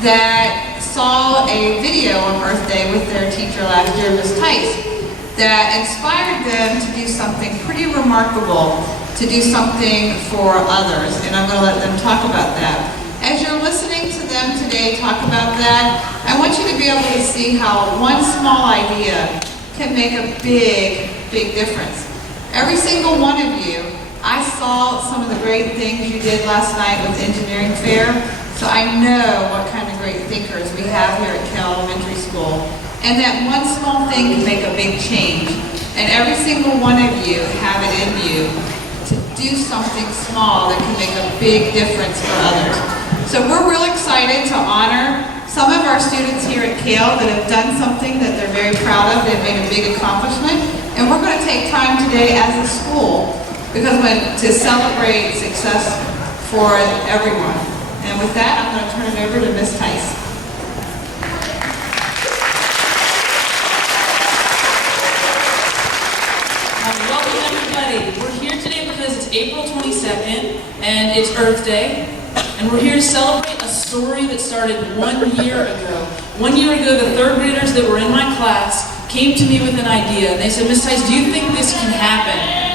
that saw a video on Earth Day with their teacher last year, Ms. Tice, that inspired them to do something pretty remarkable, to do something for others, and I'm going to let them talk about that. As you're listening to them today talk about that, I want you to be able to see how one small idea can make a big, big difference. Every single one of you, I saw some of the great things you did last night with the engineering fair, so I know what kind of great thinkers we have here at Cale Elementary School, and that one small thing can make a big change, and every single one of you have it in you to do something small that can make a big difference for others. So we're real excited to honor some of our students here at Cale that have done something that they're very proud of. They've made a big accomplishment, and we're going to take time today as a school to celebrate success for everyone. And with that, I'm going to turn it over to Ms. Tice. Welcome everybody. We're here today because it's April 22nd and it's Earth Day. And we're here to celebrate a story that started 1 year ago. 1 year ago, the third graders that were in my class came to me with an idea. And they said, Ms. Tice, do you think this can happen?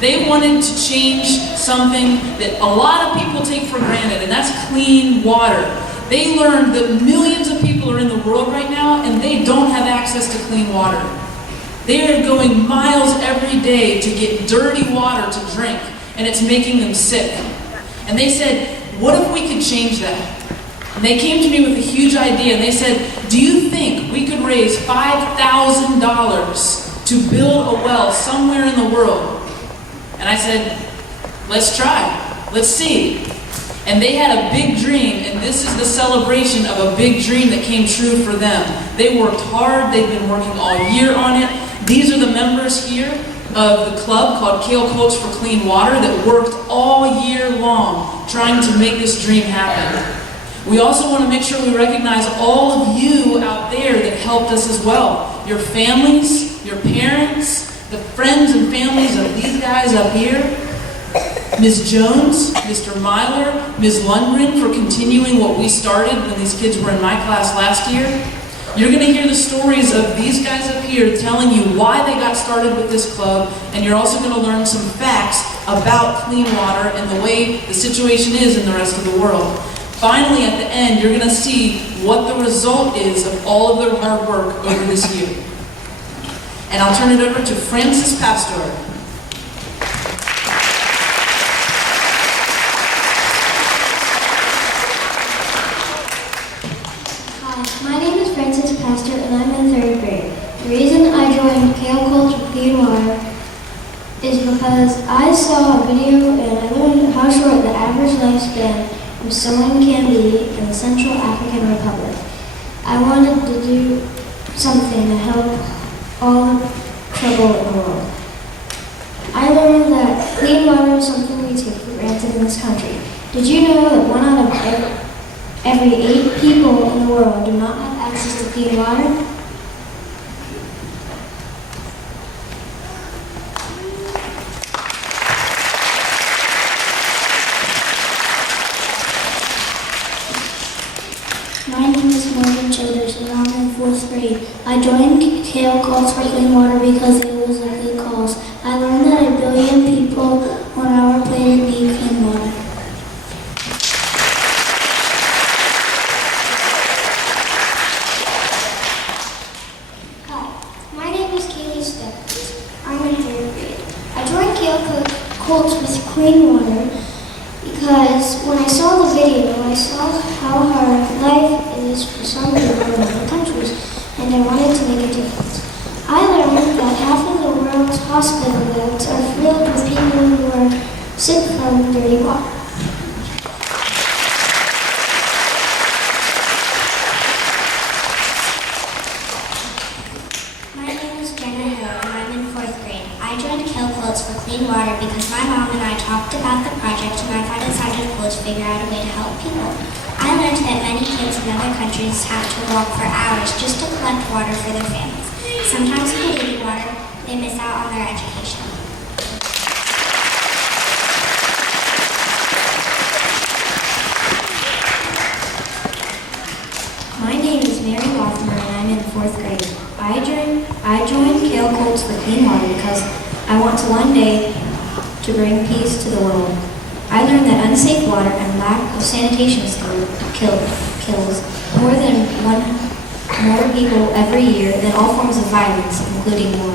They wanted to change something that a lot of people take for granted, and that's clean water. They learned that millions of people are in the world right now, and they don't have access to clean water. They are going miles every day to get dirty water to drink, and it's making them sick. And they said, what if we could change that? And they came to me with a huge idea, and they said, do you think we could raise $5,000 to build a well somewhere in the world? And I said, let's try, let's see. And they had a big dream, and this is the celebration of a big dream that came true for them. They worked hard, they've been working all year on it. These are the members here of the club called Cale Coach for Clean Water that worked all year long trying to make this dream happen. We also want to make sure we recognize all of you out there that helped us as well. Your families, your parents, the friends and families of these guys up here. Ms. Jones, Mr. Myler, Ms. Lundgren for continuing what we started when these kids were in my class last year. You're going to hear the stories of these guys up here telling you why they got started with this club, and you're also going to learn some facts about clean water and the way the situation is in the rest of the world. Finally, at the end, you're going to see what the result is of all of their hard work over this year. And I'll turn it over to Francis Pastor. My name is Francis Pastor, and I'm in 3rd grade. The reason I joined Cale Coach for Clean Water is because I saw a video and I learned how short the average lifespan of someone can be in the Central African Republic. I wanted to do something to help all the trouble in the world. I learned that clean water is something we take for granted in this country. Did you know that 1 out of every 8 people in the world do not have access to clean water? My name is Morgan Childers, and I'm in 4th grade. I joined Cale Calls for Clean Water because it was a good cause. I learned that 1 billion people on our planet need clean water. Colts with clean water because when I saw the video, I saw how hard life is for some people in other countries, and I wanted to make a difference. I learned that half of the world's hospital beds are filled with people who are sick from dirty water. For clean water because my mom and I talked about the project and I thought it sounded cool to figure out a way to help people. I learned that many kids in other countries have to walk for hours just to collect water for their families. Sometimes in drinking water, they miss out on their education. Colts for Clean Water because I want to one day to bring peace to the world. I learned that unsafe water and lack of sanitation kills more people every year than all forms of violence, including war.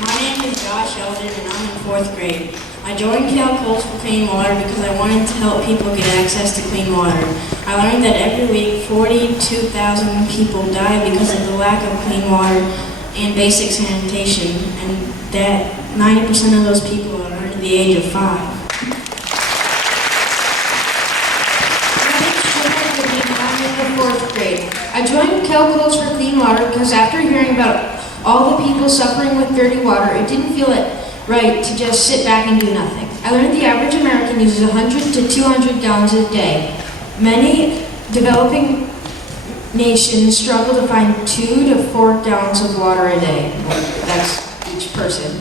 My name is Josh Eldon and I'm in 4th grade. I joined Cale Colts for Clean Water because I wanted to help people get access to clean water. I learned that every week 42,000 people die because of the lack of clean water and basic sanitation, and that 90% of those people are under the age of 5. I'm in the 4th grade. I joined Cale Colts for Clean Water because after hearing about all the people suffering with dirty water, it didn't feel right to just sit back and do nothing. I learned the average American uses 100 to 200 gallons a day. Many developing nations struggle to find 2 to 4 gallons of water a day. That's each person.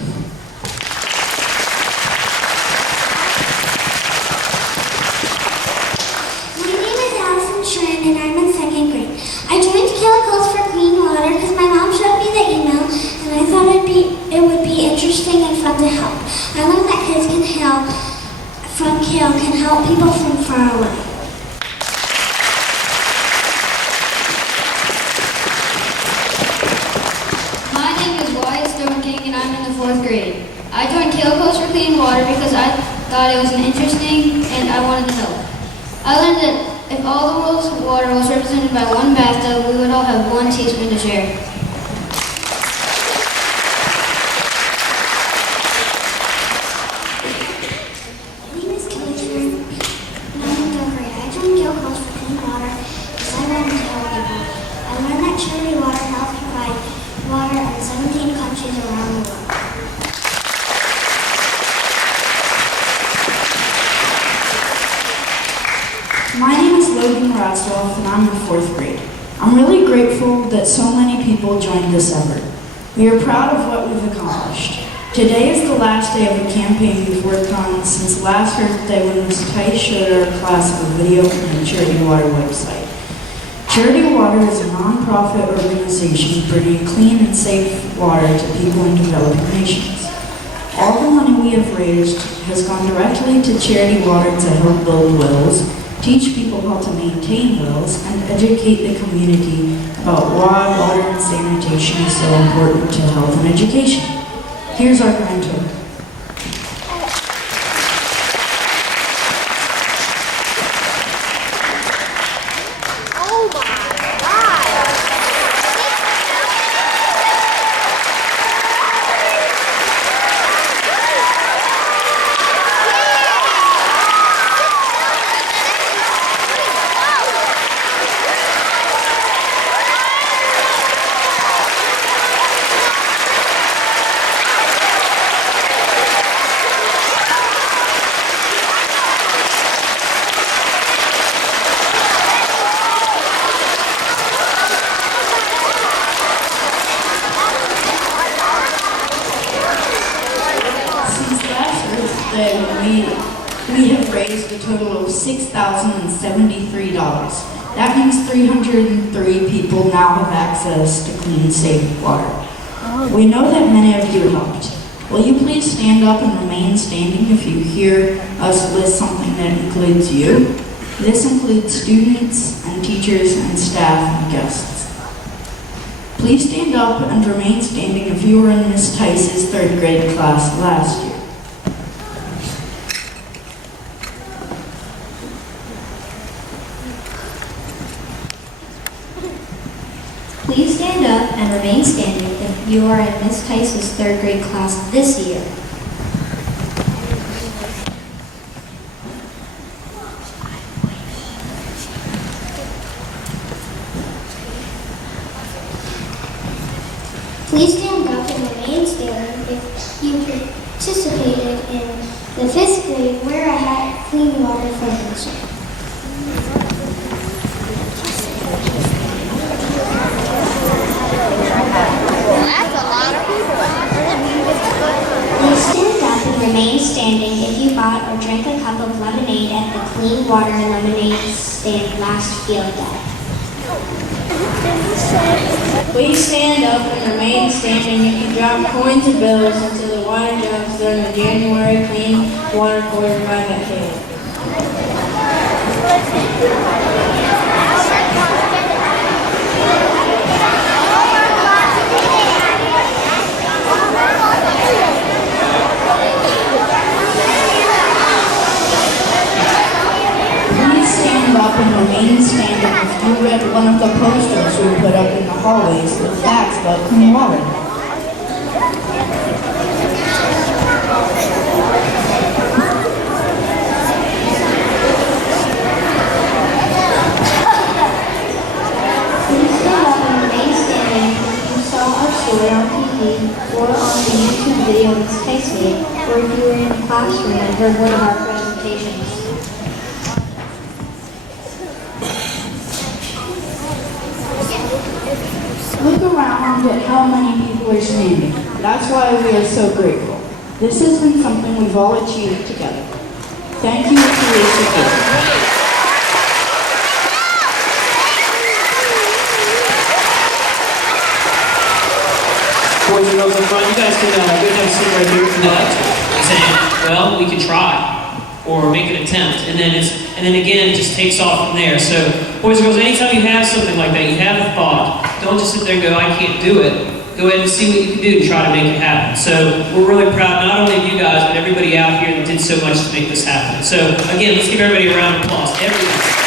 My name is Allison Shren and I'm in 2nd grade. I joined Cale Colts for Clean Water because my mom showed me the email and I thought it would be interesting and fun to help. I learned that kids from Cale can help people from far away. My name is Wyatt Stone King and I'm in the 4th grade. I joined Cale Colts for Clean Water because I thought it was interesting and I wanted to know. I learned that if all the world's water was represented by one bathtub, we would all have 1 teaspoon to share. My name is Kelly Shren and I'm in 3rd grade. I joined Cale Colts for Clean Water because I wanted to help people. I learned that charity water helps provide water in 17 countries around the world. My name is Logan Ratzloff and I'm in 4th grade. I'm really grateful that so many people joined this effort. We are proud of what we've accomplished. Today is the last day of a campaign we've worked on since last Thursday when Ms. Tice showed our class a video from the Charity Water website. Charity Water is a non-profit organization bringing clean and safe water to people in developing nations. All the money we have raised has gone directly to Charity Water to help build wells, teach people how to maintain wells, and educate the community about why water and sanitation is so important to health and education. Here's our grand tour. We have raised a total of $6,073. That means 303 people now have access to clean, safe water. We know that many of you helped. Will you please stand up and remain standing if you hear us list something that includes you? This includes students and teachers and staff and guests. Please stand up and remain standing if you were in Ms. Tice's 3rd grade class last year. Please stand up and remain standing if you are in Ms. Tice's 3rd grade class this year. Please stand up and remain standing if you participated in the 5th grade Wear a Hat Clean Water fundraiser. Please stand up and remain standing if you bought or drank a cup of lemonade at the Clean Water Lemonade stand last field day. Please stand up and remain standing. You can drop coins or bills into the water jugs during the January Clean Water Quarter Ride at Cale. Please stand up and remain standing if you read one of the posters we put up in the hallways with facts about clean water. Please stand up and remain standing if you saw our story on TV or on the YouTube video Ms. Tice made, or if you were in the classroom and heard one of our presentations. Look around at how many people are standing. That's why we are so grateful. This has been something we've all achieved together. Thank you for your support. Boys and girls in front, you guys can go ahead and sit right here tonight. Saying, well, we can try or make an attempt, and then again it just takes off from there. So, boys and girls, anytime you have something like that, you have a thought, don't just sit there and go, I can't do it. Go ahead and see what you can do to try to make it happen. So we're really proud not only of you guys, but everybody out here that did so much to make this happen. So again, let's give everybody a round of applause. Everybody.